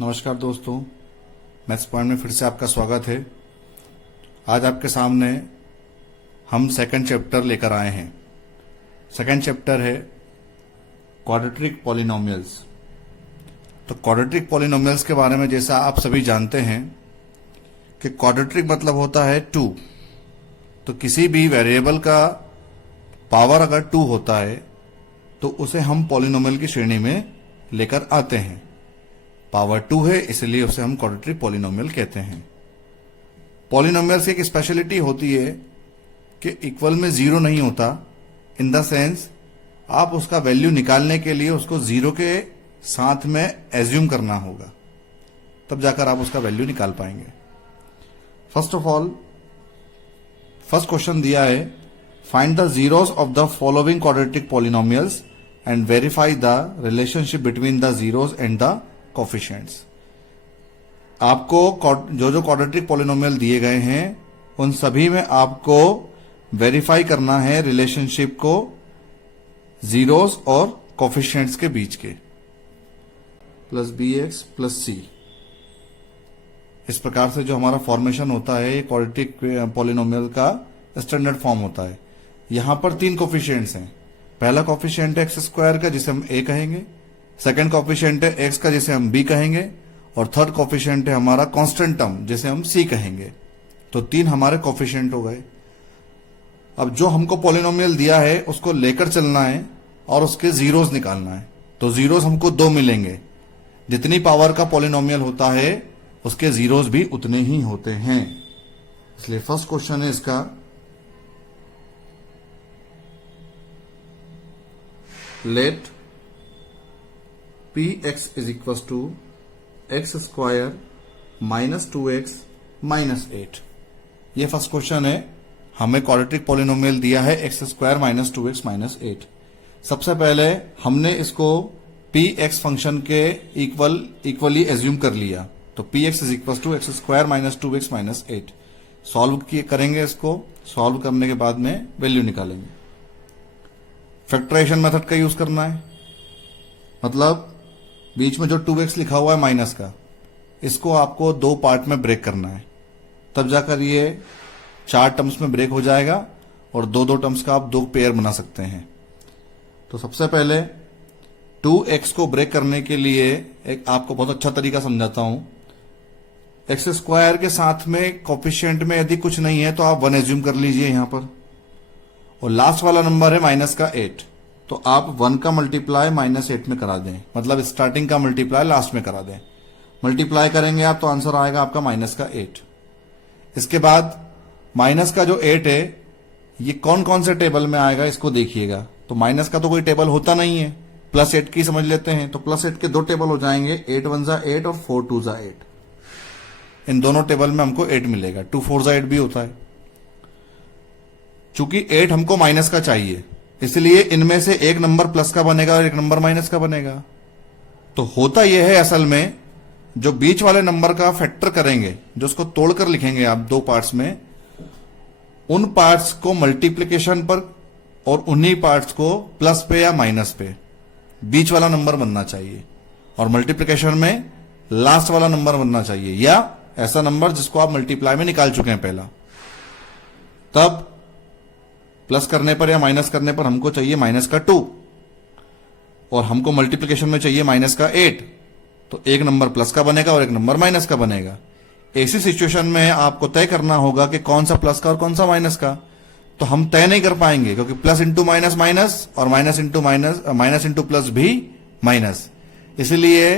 नमस्कार दोस्तों, maths point में फिर से आपका स्वागत है। आज आपके सामने हम सेकंड चैप्टर लेकर आए हैं। सेकंड चैप्टर है क्वाड्रेटिक पॉलिनोमियल्स। तो क्वाड्रेटिक पॉलिनोमियल्स के बारे में जैसा आप सभी जानते हैं कि क्वाड्रेटिक मतलब होता है 2। तो किसी भी वेरिएबल का पावर अगर 2 होता है तो उसे हम पॉलिनोमियल की श्रेणी में लेकर आते हैं। पावर 2 है इसलिए उसे हम क्वाड्रेटिक पॉलिनोमियल कहते हैं। पॉलिनोमियल्स की एक स्पेशलिटी होती है कि इक्वल में जीरो नहीं होता, इन द सेंस आप उसका वैल्यू निकालने के लिए उसको जीरो के साथ में एज्यूम करना होगा, तब जाकर आप उसका वैल्यू निकाल पाएंगे। First of all, first question दिया है, find the zeros of the following quadratic polynomials and verify the relationship between the zeros and the coefficients. आपको जो जो क्वाड्रेटिक पॉलिनोमियल दिए गए हैं उन सभी में आपको वेरीफाई करना है रिलेशनशिप को जीरोस और कोफिशिएंट्स के बीच के। प्लस बी एक्स प्लस सी, इस प्रकार से जो हमारा फॉर्मेशन होता है ये क्वाड्रेटिक पॉलिनोमियल का स्टैंडर्ड फॉर्म होता है। यहां पर 3 कोफिशिएंट्स हैं। पहला कोफिशिएंट है एक्स स्क्वायर का जिसे हम ए कहेंगे, सेकंड कोफिशिएंट है एक्स का जिसे हम बी कहेंगे, और थर्ड कोफिशिएंट है हमारा कांस्टेंट टर्म जिसे हम सी कहेंगे। तो 3 हमारे कोफिशिएंट हो गए। अब जो हमको पॉलिनोमियल दिया है उसको लेकर चलना है और उसके जीरोस निकालना है। तो जीरोस हमको 2 मिलेंगे। जितनी पावर का पॉलिनोमियल होता है उसके जीरोस भी उतने ही होते हैं। इसलिए फर्स्ट क्वेश्चन है इसका, let px is equals to x square minus 2x minus 8। ये फर्स्ट क्वेश्चन है। हमें क्वाड्रेटिक पॉलिनोमियल दिया है x square minus 2x minus 8। सबसे पहले हमने इसको px फंक्शन के इक्वली एज्यूम कर लिया। तो px is equal to x square minus 2x minus 8। Solve करेंगे, इसको सॉल्व करने के बाद में वैल्यू निकालेंगे। फैक्टराइजेशन मेथड का यूज करना है, मतलब बीच में जो 2x लिखा हुआ है माइनस का, इसको आपको 2 पार्ट में ब्रेक करना है, तब जाकर ये 4 टर्म्स में ब्रेक हो जाएगा और 2 टर्म्स का आप 2 पेयर बना सकते हैं। तो सबसे पहले 2x को ब्रेक करने के लिए एक आपको बहुत अच्छा तरीका समझाता हूं। एक्स स्क्वायर के साथ में कोफिशिएंट में यदि कुछ नहीं है तो आप 1 एज्यूम कर लीजिए यहां पर, और लास्ट वाला नंबर है माइनस का 8। तो आप 1 का मल्टीप्लाई माइनस 8 में करा दें, मतलब स्टार्टिंग का मल्टीप्लाई लास्ट में करा दें। मल्टीप्लाई करेंगे आप तो आंसर आएगा आपका माइनस का 8। इसके बाद माइनस का जो 8 है ये कौन कौन से टेबल में आएगा इसको देखिएगा। तो माइनस का तो कोई टेबल होता नहीं है, प्लस 8 की समझ लेते हैं। तो प्लस 8 के 2 टेबल हो जाएंगे, 8 1 जा 8 और 4 2 जा 8। इन दोनों टेबल में हमको 8 मिलेगा। 2 4 जा 8 भी होता है। चूंकि 8 हमको माइनस का चाहिए इसलिए इनमें से एक नंबर प्लस का बनेगा और एक नंबर माइनस का बनेगा। तो होता यह है असल में, जो बीच वाले नंबर का फैक्टर करेंगे, जो उसको तोड़कर लिखेंगे आप 2 पार्ट्स में, उन पार्ट्स को मल्टीप्लिकेशन पर और उन्हीं पार्ट्स को प्लस पे या माइनस पे बीच वाला नंबर बनना चाहिए, और मल्टीप्लिकेशन में लास्ट वाला नंबर बनना चाहिए, या ऐसा नंबर जिसको आप मल्टीप्लाई में निकाल चुके हैं पहला। तब प्लस करने पर या माइनस करने पर हमको चाहिए माइनस का 2 और हमको मल्टीप्लिकेशन में चाहिए माइनस का 8। तो एक नंबर प्लस का बनेगा और एक नंबर माइनस का बनेगा। ऐसी सिचुएशन में आपको तय करना होगा कि कौन सा प्लस का और कौन सा माइनस का। तो हम तय नहीं कर पाएंगे क्योंकि प्लस इंटू माइनस माइनस और minus into minus, minus into plus भी माइनस। इसलिए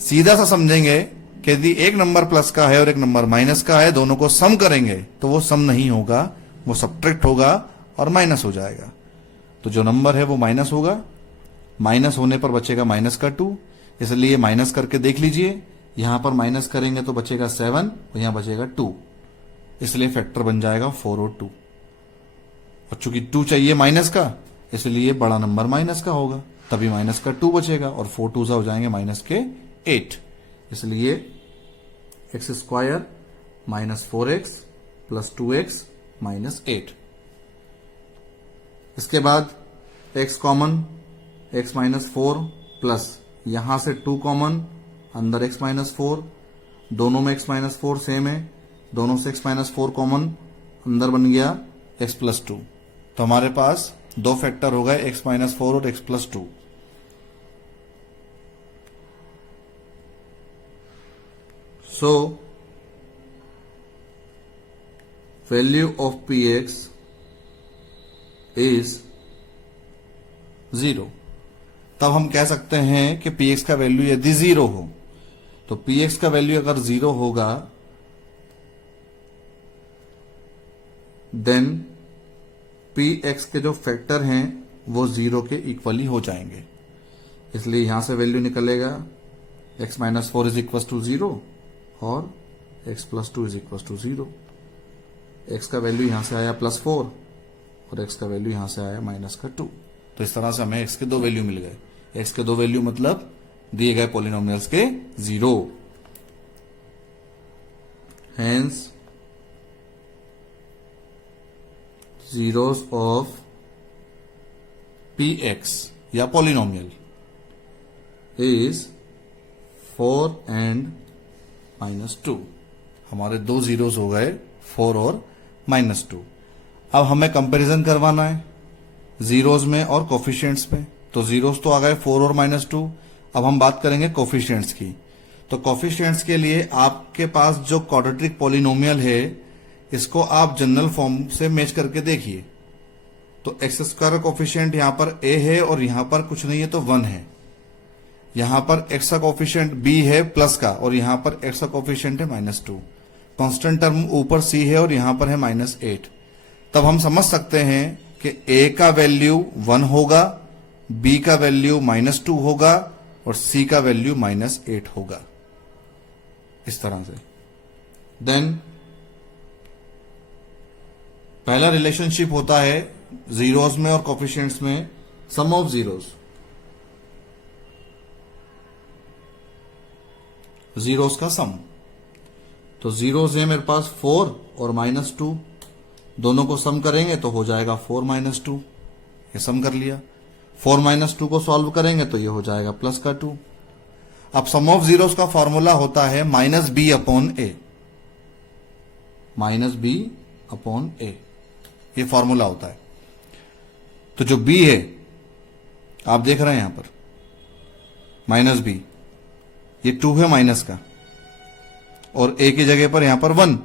सीधा सा समझेंगे कि यदि एक नंबर प्लस का है और एक नंबर माइनस का है, दोनों को सम करेंगे तो वो सम नहीं होगा, वो सब्ट्रैक्ट होगा और माइनस हो जाएगा। तो जो नंबर है वो माइनस होगा। माइनस होने पर बचेगा माइनस का 2, इसलिए माइनस करके देख लीजिए। यहां पर माइनस करेंगे तो बचेगा 7 और यहां बचेगा 2, इसलिए फैक्टर बन जाएगा 4 और 2। और चूंकि 2 चाहिए माइनस का इसलिए बड़ा नंबर माइनस का होगा, तभी माइनस का 2 बचेगा और 4 2 हो जाएंगे माइनस के 8। इसलिए x square minus 4x plus 2x minus 8। इसके बाद x common, x minus 4 plus यहां से 2 कॉमन अंदर x माइनस 4, दोनों में x माइनस 4 सेम है, दोनों से x माइनस 4 कॉमन, अंदर बन गया x प्लस 2। तो हमारे पास दो फैक्टर हो गए x माइनस 4 और x plus 2। So value of px is 0। तब हम कह सकते हैं कि px का वैल्यू यदि 0 हो, तो px का वैल्यू अगर 0 होगा देन px के जो फैक्टर हैं वो 0 के इक्वली हो जाएंगे। इसलिए यहां से वैल्यू निकलेगा x minus 4 is equal to 0 और x plus 2 is equal to 0। x का वैल्यू यहां से आया प्लस 4 और x का वैल्यू यहां से आया माइनस का 2। तो इस तरह से हमें x के दो वैल्यू मिल गए। x के दो वैल्यू मतलब दिए गए पॉलिनोमियल्स के 0। हेंस zeros of px या पॉलिनोमियल इज 4 एंड माइनस 2। हमारे दो जीरोस हो गए 4 और माइनस 2। अब हमें कंपैरिजन करवाना है जीरोस में और कोफिशिएंट्स में। तो जीरोस तो आ गए 4 और माइनस 2। अब हम बात करेंगे कोफिशिएंट्स की। तो कोफिशिएंट्स के लिए आपके पास जो क्वाड्रेटिक पॉलिनोमियल है इसको आप जनरल फॉर्म से मैच करके देखिए। तो एक्स स्क्वायर कोफिशिएंट यहां पर a है और यहां पर कुछ नहीं है तो 1 है। यहां पर x का कोफिशिएंट b है प्लस का और यहां पर x का कोफिशिएंट है माइनस 2। कांस्टेंट टर्म ऊपर c है और यहां पर है माइनस 8। तब हम समझ सकते हैं कि a का वैल्यू 1 होगा, b का वैल्यू माइनस 2 होगा और c का वैल्यू माइनस 8 होगा। इस तरह से देन पहला रिलेशनशिप होता है जीरोस में और कोफिशिएंट्स में सम ऑफ जीरोस। जीरोस का सम। तो जीरोस है मेरे पास 4 और माइनस 2, दोनों को सम करेंगे तो हो जाएगा 4 माइनस 2। ये सम कर लिया। 4 माइनस 2 को सॉल्व करेंगे तो ये हो जाएगा प्लस का 2। अब सम ऑफ जीरोस का फॉर्मूला होता है माइनस बी अपॉन ए। माइनस बी अपॉन ए ये फॉर्मूला होता है। तो जो b है आप देख रहे हैं यहां पर माइनस b, ये 2 है माइनस का और a की जगह पर यहां पर 1।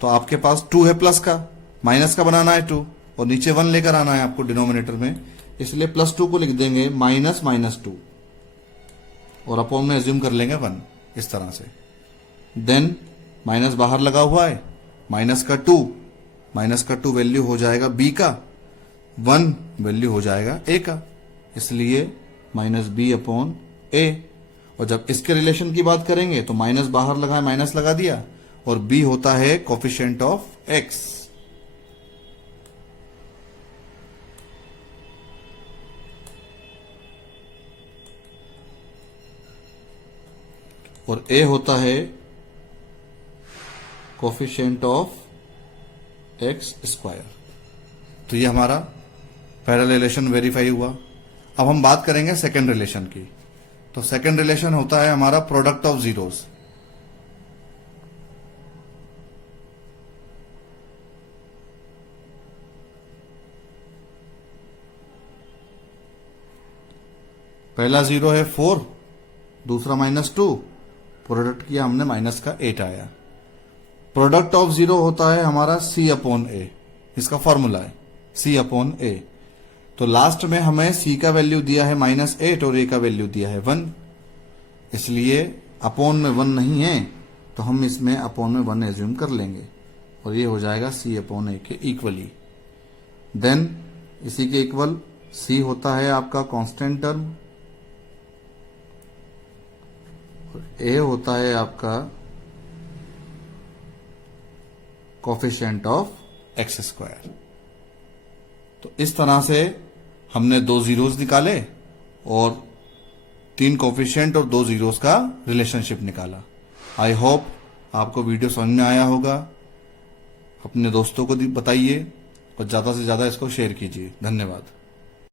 तो आपके पास 2 है प्लस का, माइनस का बनाना है 2 और नीचे 1 लेकर आना है आपको डिनोमिनेटर में। इसलिए प्लस 2 को लिख देंगे माइनस माइनस 2 और अपॉन में एज्यूम कर लेंगे 1 इस तरह से। देन माइनस बाहर लगा हुआ है, माइनस का 2, माइनस का 2 वैल्यू हो जाएगा b का, 1 वैल्यू हो जाएगा a का। इसलिए माइनस बी अपॉन ए। और जब इसके रिलेशन की बात करेंगे तो माइनस बाहर लगा, माइनस लगा दिया और b होता है कोफिशिएंट ऑफ x। और a होता है कोफिशिएंट ऑफ एक्स स्क्वायर। तो ये हमारा पहला रिलेशन वेरीफाई हुआ। अब हम बात करेंगे सेकंड रिलेशन की। तो सेकंड रिलेशन होता है हमारा प्रोडक्ट ऑफ जीरोस। पहला जीरो है 4, दूसरा माइनस 2, प्रोडक्ट किया हमने माइनस का 8 आया। प्रोडक्ट ऑफ जीरो होता है हमारा c अपॉन ए। इसका फॉर्मूला है c अपॉन ए। तो लास्ट में हमें c का वैल्यू दिया है माइनस 8 और a का वैल्यू दिया है 1। इसलिए अपॉन में 1 नहीं है तो हम इसमें अपॉन में 1 एज्यूम कर लेंगे और ये हो जाएगा c अपॉन ए के इक्वली। देन इसी के इक्वल c होता है आपका कांस्टेंट टर्म और a होता है आपका कोफिशिएंट ऑफ एक्स स्क्वायर। तो इस तरह से हमने 2 जीरोस निकाले और 3 कोफिशिएंट और 2 जीरोस का रिलेशनशिप निकाला। आई होप आपको वीडियो समझ में आया होगा। अपने दोस्तों को बताइए और ज्यादा से ज्यादा इसको शेयर कीजिए। धन्यवाद।